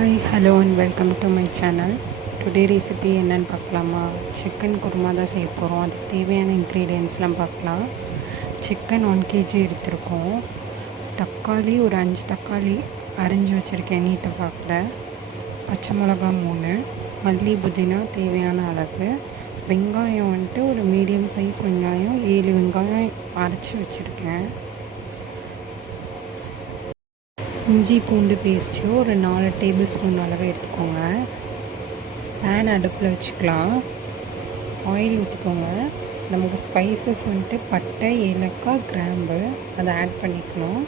Hi hello and welcome to my channel today recipe என்னென்னு பார்க்கலாமா? Chicken kurma தான் செய்ய போகிறோம் அதுக்கு தேவையான இன்க்ரீடியன்ஸ்லாம் பார்க்கலாம். சிக்கன் ஒன் கேஜி எடுத்திருக்கோம். தக்காளி ஒரு அஞ்சு தக்காளி அரிஞ்சு வச்சுருக்கேன் நீட்டை பார்க்கல பச்சை மிளகா மூணு. மல்லி புதினா தேவையான அளவு. வெங்காயம் வந்துட்டு ஒரு மீடியம் சைஸ் வெங்காயம் ஏழு வெங்காயம் அரைச்சி வச்சுருக்கேன். இஞ்சி பூண்டு பேஸ்ட்டு ஒரு நாலு டேபிள் ஸ்பூன் அளவு எடுத்துக்கோங்க. பேன் அடுப்பில் வச்சுக்கலாம். ஆயில் ஊற்றிக்கோங்க நமக்கு ஸ்பைசஸ் வந்துட்டு பட்டை ஏலக்காய் கிராம்பு அதை ஆட் பண்ணிக்கணும்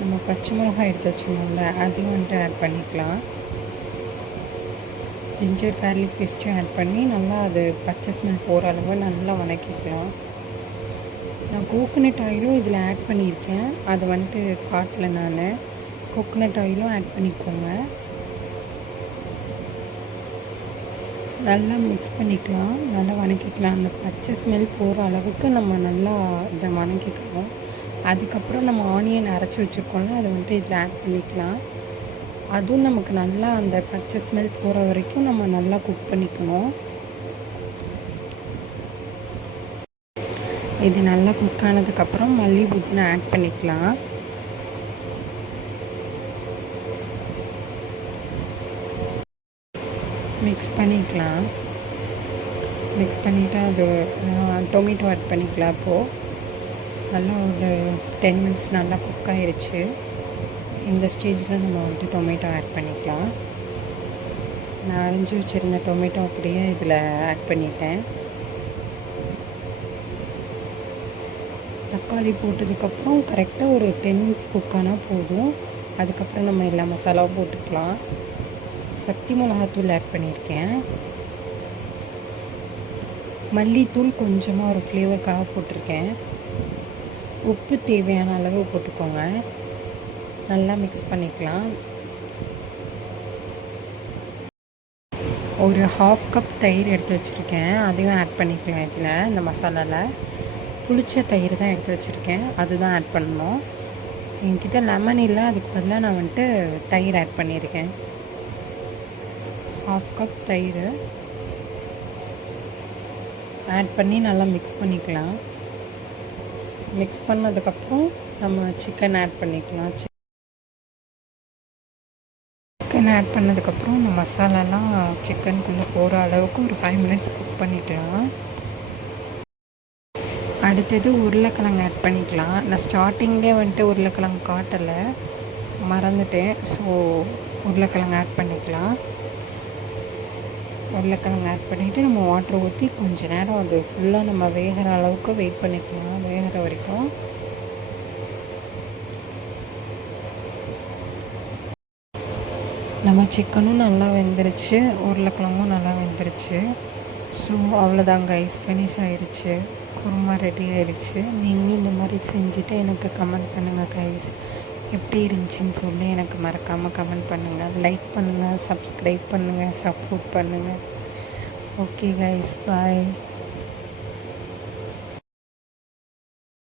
நம்ம பச்சை மிளகாய் எடுத்து வச்சுக்கோங்கள அதையும் வந்துட்டு ஆட் பண்ணிக்கலாம். ஜிஞ்சர் கார்லிக் பேஸ்ட்டும் ஆட் பண்ணி நல்லா அது பச்சை ஸ்மெல் போகிற அளவு நல்லா வதக்கிக்கலாம் நான் கோகோனட் ஆயிலும் இதில் ஆட் பண்ணியிருக்கேன். அது வந்துட்டு காட்டல நான். கோகோனட் ஆயிலும் ஆட் பண்ணிக்கோங்க. நல்லா மிக்ஸ் பண்ணிக்கலாம். நல்லா வணக்கிக்கலாம். அந்த பச்சை ஸ்மெல் போகிற அளவுக்கு நம்ம நல்லா இதை வணக்கிக்கணும் அதுக்கப்புறம் நம்ம ஆனியன் அரைச்சி வச்சுருக்கோம்ல அதை வந்துட்டு இதில் ஆட் பண்ணிக்கலாம். அதுவும் நமக்கு நல்லா அந்த பச்சை ஸ்மெல் போகிற வரைக்கும் நம்ம நல்லா குக் பண்ணிக்கணும். இது நல்லா குக் ஆனதுக்கப்புறம் மல்லி புதினா ஆட் பண்ணிக்கலாம். மிக்ஸ் பண்ணிக்கலாம். மிக்ஸ் பண்ணிவிட்டு அது டொமேட்டோ ஆட் பண்ணிக்கலாம் அப்போது நல்லா ஒரு டென் மினிட்ஸ் நல்லா குக் ஆகிருச்சு இந்த ஸ்டேஜில் நம்ம வந்துட்டு டொமேட்டோ ஆட் பண்ணிக்கலாம். நான் அரிஞ்சு வச்சுருந்த டொமேட்டோ அப்படியே இதில் ஆட் பண்ணிட்டேன். தக்காளி போட்டதுக்கப்புறம் கரெக்டாக ஒரு டென் மினிட்ஸ் குக் ஆனால் போதும். அதுக்கப்புறம் நம்ம எல்லா மசாலாவும் போட்டுக்கலாம். சக்தி மிளகாத்தூள் ஆட் பண்ணியிருக்கேன். மல்லித்தூள் கொஞ்சமாக ஒரு ஃப்ளேவருக்காக போட்டிருக்கேன். உப்பு தேவையான அளவு போட்டுக்கோங்க. நல்லா மிக்ஸ் பண்ணிக்கலாம். ஒரு ஹாஃப் கப் தயிர் எடுத்து வச்சுருக்கேன். அதையும் ஆட் பண்ணிக்கலாம் இதில் இந்த மசாலாவில் புளிச்ச தயிர் தான் எடுத்து வச்சுருக்கேன். அதுதான் ஆட் பண்ணணும். என்கிட்ட லெமன் இல்லை அதுக்கு பதிலாக நான் வந்துட்டு தயிர் ஆட் பண்ணியிருக்கேன். ஹாஃப் கப் தயிர். ஆட் பண்ணி நல்லா மிக்ஸ் பண்ணிக்கலாம். மிக்ஸ் பண்ணதுக்கப்புறம் நம்ம சிக்கன் ஆட் பண்ணிக்கலாம். சிக்கன் ஆட் பண்ணதுக்கப்புறம் இந்த மசாலாலாம் சிக்கனுக்குள்ளே போகிற அளவுக்கு ஒரு ஃபைவ் மினிட்ஸ் குக் பண்ணிக்கலாம். அடுத்தது உருளைக்கிழங்கு ஆட் பண்ணிக்கலாம். நான் ஸ்டார்டிங்லேயே வந்துட்டு உருளைக்கிழங்கு காட்டலை. மறந்துட்டேன். ஸோ உருளைக்கிழங்கு ஆட் பண்ணிக்கலாம். உருளைக்கிழங்கு ஆட் பண்ணிவிட்டு நம்ம வாட்டர் ஊற்றி கொஞ்சம் நேரம் அது ஃபுல்லாக நம்ம வேகிற அளவுக்கு வெயிட் பண்ணிக்கலாம். வேகிற வரைக்கும். நம்ம சிக்கனும் நல்லா வெந்துருச்சு. உருளைக்கிழங்கும் நல்லா வெந்துருச்சு. ஸோ அவ்வளோதாங்க ஐஸ் ஃபினிஷ் ஆயிடுச்சு குருமா ரெடி ஆயிடுச்சு நீங்களும் இந்த மாதிரி செஞ்சுட்டு எனக்கு கமெண்ட் பண்ணுங்கள் கைஸ் எப்படி இருந்துச்சுன்னு சொல்லி எனக்கு மறக்காமல் கமெண்ட் பண்ணுங்கள் லைக் பண்ணுங்கள் சப்ஸ்கிரைப் பண்ணுங்கள் சப்போர்ட் பண்ணுங்கள் ஓகே கைஸ் பாய்